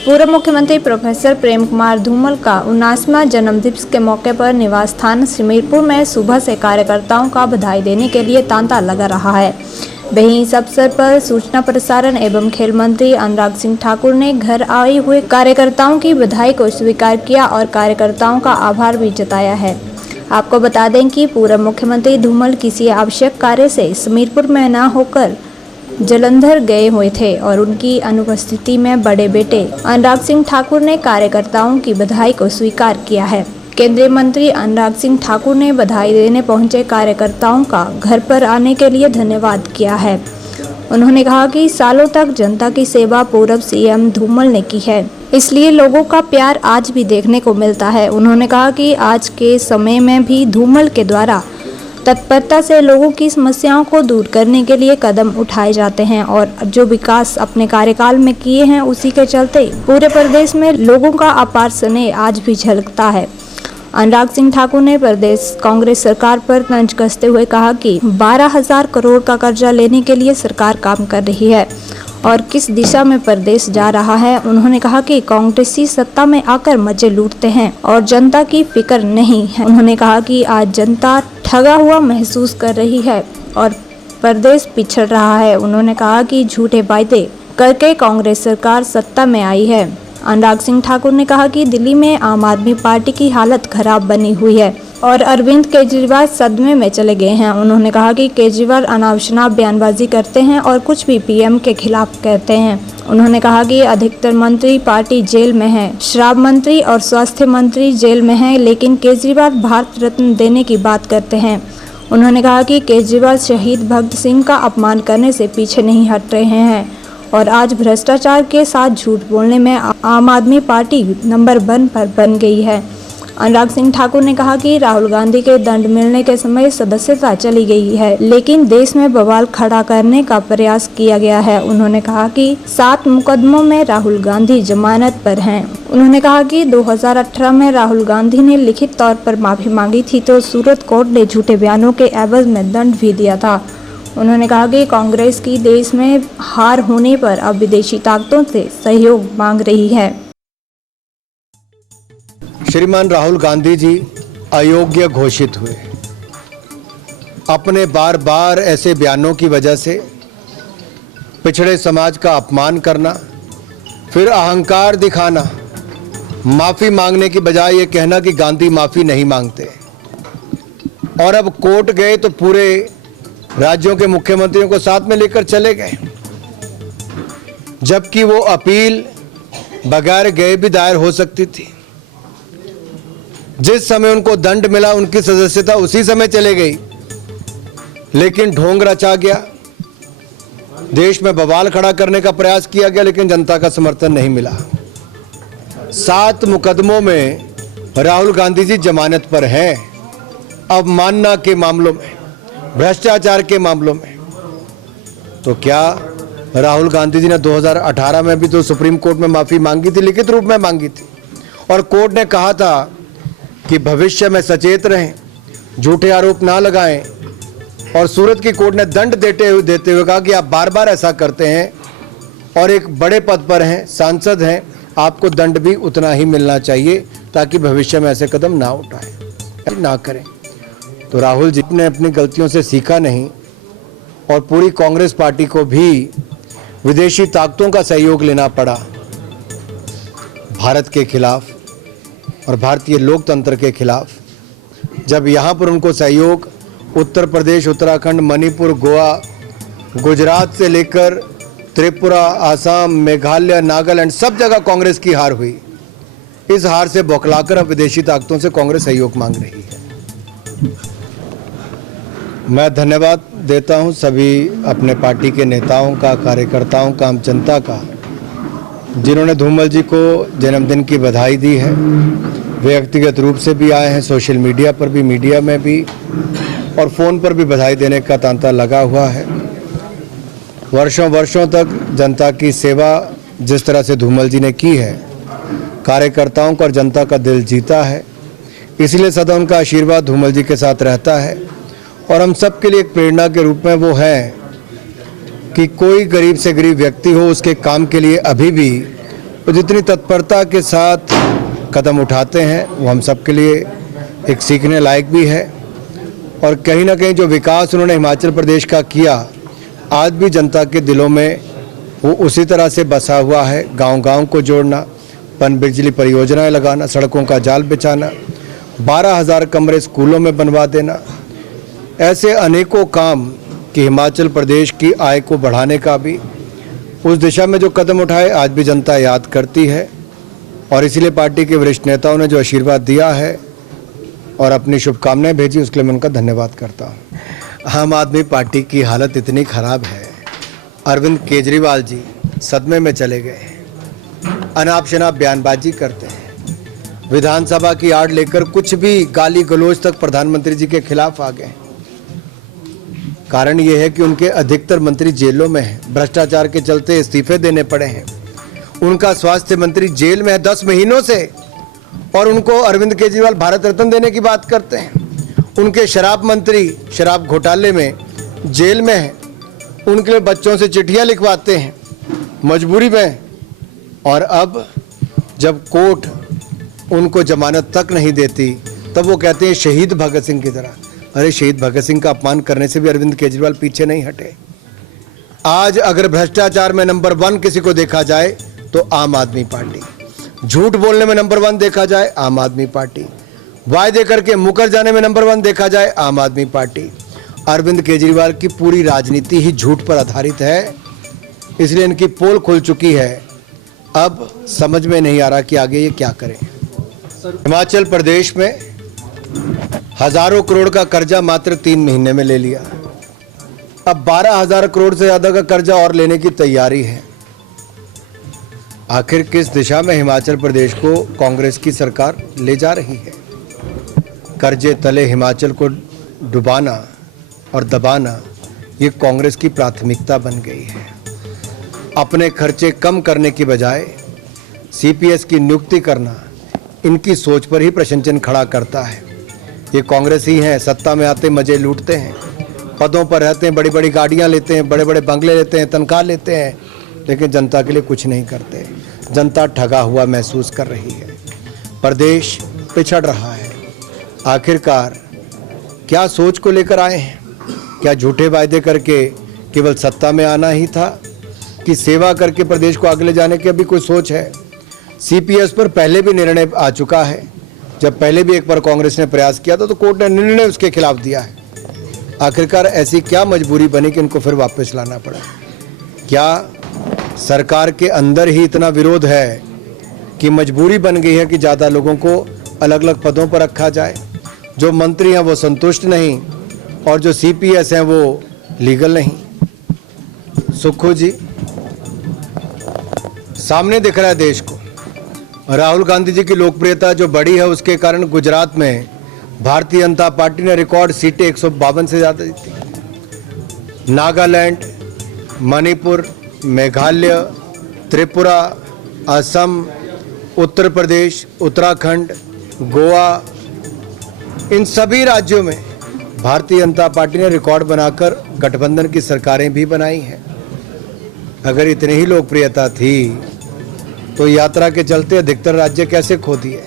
पूर्व मुख्यमंत्री प्रोफेसर प्रेम कुमार धूमल का 19वां जन्मदिवस के मौके पर निवास स्थान समीरपुर में सुबह से कार्यकर्ताओं का बधाई देने के लिए तांता लगा रहा है। वहीं इस अवसर पर सूचना प्रसारण एवं खेल मंत्री अनुराग सिंह ठाकुर ने घर आए हुए कार्यकर्ताओं की बधाई को स्वीकार किया और कार्यकर्ताओं का आभार भी जताया है। आपको बता दें कि पूर्व मुख्यमंत्री धूमल किसी आवश्यक कार्य से समीरपुर में न होकर जालंधर गए हुए थे और उनकी अनुपस्थिति में बड़े बेटे अनुराग सिंह ठाकुर ने कार्यकर्ताओं की बधाई को स्वीकार किया है। केंद्रीय मंत्री अनुराग सिंह ठाकुर ने बधाई देने पहुंचे कार्यकर्ताओं का घर पर आने के लिए धन्यवाद किया है। उन्होंने कहा कि सालों तक जनता की सेवा पूर्व सीएम धूमल ने की है, इसलिए लोगों का प्यार आज भी देखने को मिलता है। उन्होंने कहा कि आज के समय में भी धूमल के द्वारा तत्परता से लोगों की समस्याओं को दूर करने के लिए कदम उठाए जाते हैं और जो विकास अपने कार्यकाल में किए हैं उसी के चलते पूरे प्रदेश में लोगों का अपार स्नेह आज भी झलकता है। अनुराग सिंह ठाकुर ने प्रदेश कांग्रेस सरकार पर तंज कसते हुए कहा कि 12,000 करोड़ का कर्जा लेने के लिए सरकार काम कर रही है और किस दिशा में प्रदेश जा रहा है। उन्होंने कहा कि कांग्रेसी सत्ता में आकर मजे लूटते हैं और जनता की फिक्र नहीं है। उन्होंने कहा कि आज जनता ठगा हुआ महसूस कर रही है और प्रदेश पिछड़ रहा है। उन्होंने कहा कि झूठे वायदे करके कांग्रेस सरकार सत्ता में आई है। अनुराग सिंह ठाकुर ने कहा कि दिल्ली में आम आदमी पार्टी की हालत खराब बनी हुई है और अरविंद केजरीवाल सदमे में चले गए हैं। उन्होंने कहा कि केजरीवाल अनावश्यक बयानबाजी करते हैं और कुछ भी पीएम के खिलाफ कहते हैं। उन्होंने कहा कि अधिकतर मंत्री पार्टी जेल में है, शराब मंत्री और स्वास्थ्य मंत्री जेल में हैं, लेकिन केजरीवाल भारत रत्न देने की बात करते हैं। उन्होंने कहा कि केजरीवाल शहीद भगत सिंह का अपमान करने से पीछे नहीं हट रहे हैं और आज भ्रष्टाचार के साथ झूठ बोलने में आम आदमी पार्टी नंबर 1 पर बन गई है। अनुराग सिंह ठाकुर ने कहा कि राहुल गांधी के दंड मिलने के समय सदस्यता चली गई है, लेकिन देश में बवाल खड़ा करने का प्रयास किया गया है। उन्होंने कहा कि 7 मुकदमों में राहुल गांधी जमानत पर हैं। उन्होंने कहा कि 2018 में राहुल गांधी ने लिखित तौर पर माफी मांगी थी तो सूरत कोर्ट ने झूठे बयानों के एवज में दंड भी दिया था। उन्होंने कहा कि कांग्रेस की देश में हार होने पर अब विदेशी ताकतों से सहयोग मांग रही है। श्रीमान राहुल गांधी जी अयोग्य घोषित हुए। अपने बार बार ऐसे बयानों की वजह से पिछड़े समाज का अपमान करना, फिर अहंकार दिखाना, माफ़ी मांगने की बजाय ये कहना कि गांधी माफ़ी नहीं मांगते, और अब कोर्ट गए तो पूरे राज्यों के मुख्यमंत्रियों को साथ में लेकर चले गए, जबकि वो अपील बगैर गए भी दायर हो सकती थी। जिस समय उनको दंड मिला उनकी सदस्यता उसी समय चले गई, लेकिन ढोंग रचा गया, देश में बवाल खड़ा करने का प्रयास किया गया, लेकिन जनता का समर्थन नहीं मिला। 7 मुकदमों में राहुल गांधी जी जमानत पर हैं। अवमानना के मामलों में, भ्रष्टाचार के मामलों में। तो क्या राहुल गांधी जी ने 2018 में भी तो सुप्रीम कोर्ट में माफी मांगी थी, लिखित रूप में मांगी थी, और कोर्ट ने कहा था कि भविष्य में सचेत रहें, झूठे आरोप ना लगाएं, और सूरत की कोर्ट ने दंड देते हुए कहा कि आप बार बार ऐसा करते हैं और एक बड़े पद पर हैं, सांसद हैं, आपको दंड भी उतना ही मिलना चाहिए ताकि भविष्य में ऐसे कदम ना उठाएं, ना करें। तो राहुल जी ने अपनी गलतियों से सीखा नहीं और पूरी कांग्रेस पार्टी को भी विदेशी ताकतों का सहयोग लेना पड़ा भारत के खिलाफ और भारतीय लोकतंत्र के खिलाफ। जब यहाँ पर उनको सहयोग उत्तर प्रदेश, उत्तराखंड, मणिपुर, गोवा, गुजरात से लेकर त्रिपुरा, आसाम, मेघालय, नागालैंड, सब जगह कांग्रेस की हार हुई। इस हार से बौखलाकर अब विदेशी ताकतों से कांग्रेस सहयोग मांग रही है। मैं धन्यवाद देता हूं सभी अपने पार्टी के नेताओं का, कार्यकर्ताओं का, आम जनता का, जिन्होंने धूमल जी को जन्मदिन की बधाई दी है। व्यक्तिगत रूप से भी आए हैं, सोशल मीडिया पर भी, मीडिया में भी, और फ़ोन पर भी बधाई देने का तांता लगा हुआ है। वर्षों वर्षों तक जनता की सेवा जिस तरह से धूमल जी ने की है, कार्यकर्ताओं का और जनता का दिल जीता है, इसलिए सदा उनका आशीर्वाद धूमल जी के साथ रहता है। और हम सब के लिए एक प्रेरणा के रूप में वो है कि कोई गरीब से गरीब व्यक्ति हो, उसके काम के लिए अभी भी वो जितनी तत्परता के साथ कदम उठाते हैं वो हम सब के लिए एक सीखने लायक भी है। और कहीं ना कहीं जो विकास उन्होंने हिमाचल प्रदेश का किया आज भी जनता के दिलों में वो उसी तरह से बसा हुआ है। गांव-गांव को जोड़ना, पनबिजली परियोजनाएं लगाना, सड़कों का जाल बिछाना, 12,000 कमरे स्कूलों में बनवा देना, ऐसे अनेकों काम कि हिमाचल प्रदेश की आय को बढ़ाने का भी उस दिशा में जो कदम उठाए आज भी जनता याद करती है। और इसीलिए पार्टी के वरिष्ठ नेताओं ने जो आशीर्वाद दिया है और अपनी शुभकामनाएं भेजी उसके लिए मैं उनका धन्यवाद करता हूँ। आम आदमी पार्टी की हालत इतनी खराब है, अरविंद केजरीवाल जी सदमे में चले गए, अनाप शनाप बयानबाजी करते हैं, विधानसभा की आड़ लेकर कुछ भी गाली गलौज तक प्रधानमंत्री जी के खिलाफ आ गए। कारण ये है कि उनके अधिकतर मंत्री जेलों में हैं, भ्रष्टाचार के चलते इस्तीफे देने पड़े हैं। उनका स्वास्थ्य मंत्री जेल में है 10 महीनों से और उनको अरविंद केजरीवाल भारत रत्न देने की बात करते हैं। उनके शराब मंत्री शराब घोटाले में जेल में है, उनके लिए बच्चों से चिट्ठियां लिखवाते हैं मजबूरी में। और अब जब कोर्ट उनको जमानत तक नहीं देती तब वो कहते हैं शहीद भगत सिंह की तरह। अरे शहीद भगत सिंह का अपमान करने से भी अरविंद केजरीवाल पीछे नहीं हटे। आज अगर भ्रष्टाचार में नंबर 1 किसी को देखा जाए तो आम आदमी पार्टी, झूठ बोलने में नंबर 1 देखा जाए आम आदमी पार्टी, वायदे करके मुकर जाने में नंबर 1 देखा जाए आम आदमी पार्टी। अरविंद केजरीवाल की पूरी राजनीति ही झूठ पर आधारित है, इसलिए इनकी पोल खुल चुकी है। अब समझ में नहीं आ रहा कि आगे ये क्या करें। हिमाचल प्रदेश में हजारों करोड़ का कर्जा मात्र 3 महीने में ले लिया। अब 12,000 करोड़ से ज्यादा का कर्जा और लेने की तैयारी है। आखिर किस दिशा में हिमाचल प्रदेश को कांग्रेस की सरकार ले जा रही है? कर्जे तले हिमाचल को डुबाना और दबाना ये कांग्रेस की प्राथमिकता बन गई है। अपने खर्चे कम करने की बजाय सीपीएस की नियुक्ति करना इनकी सोच पर ही प्रश्नचिन्ह खड़ा करता है। ये कांग्रेस ही है, सत्ता में आते मजे लूटते हैं, पदों पर रहते हैं, बड़ी बड़ी गाड़ियां लेते हैं, बड़े बड़े बंगले लेते हैं, तनख्वाह लेते हैं, लेकिन जनता के लिए कुछ नहीं करते। जनता ठगा हुआ महसूस कर रही है, प्रदेश पिछड़ रहा है। आखिरकार क्या सोच को लेकर आए हैं? क्या झूठे वायदे करके केवल सत्ता में आना ही था कि सेवा करके प्रदेश को आगे ले जाने की अभी कोई सोच है? सीपीएस पर पहले भी निर्णय आ चुका है। जब पहले भी एक बार कांग्रेस ने प्रयास किया था तो कोर्ट ने निर्णय उसके खिलाफ दिया है। आखिरकार ऐसी क्या मजबूरी बनी कि इनको फिर वापस लाना पड़ा? क्या सरकार के अंदर ही इतना विरोध है कि मजबूरी बन गई है कि ज़्यादा लोगों को अलग अलग पदों पर रखा जाए? जो मंत्री हैं वो संतुष्ट नहीं और जो सीपीएस हैं वो लीगल नहीं। सुखू जी, सामने दिख रहा है देश को, राहुल गांधी जी की लोकप्रियता जो बढ़ी है उसके कारण गुजरात में भारतीय जनता पार्टी ने रिकॉर्ड सीटें 152 से ज़्यादा जीती। नागालैंड, मणिपुर, मेघालय, त्रिपुरा, असम, उत्तर प्रदेश, उत्तराखंड, गोवा, इन सभी राज्यों में भारतीय जनता पार्टी ने रिकॉर्ड बनाकर गठबंधन की सरकारें भी बनाई हैं। अगर इतनी ही लोकप्रियता थी तो यात्रा के चलते अधिकतर राज्य कैसे खो दिए?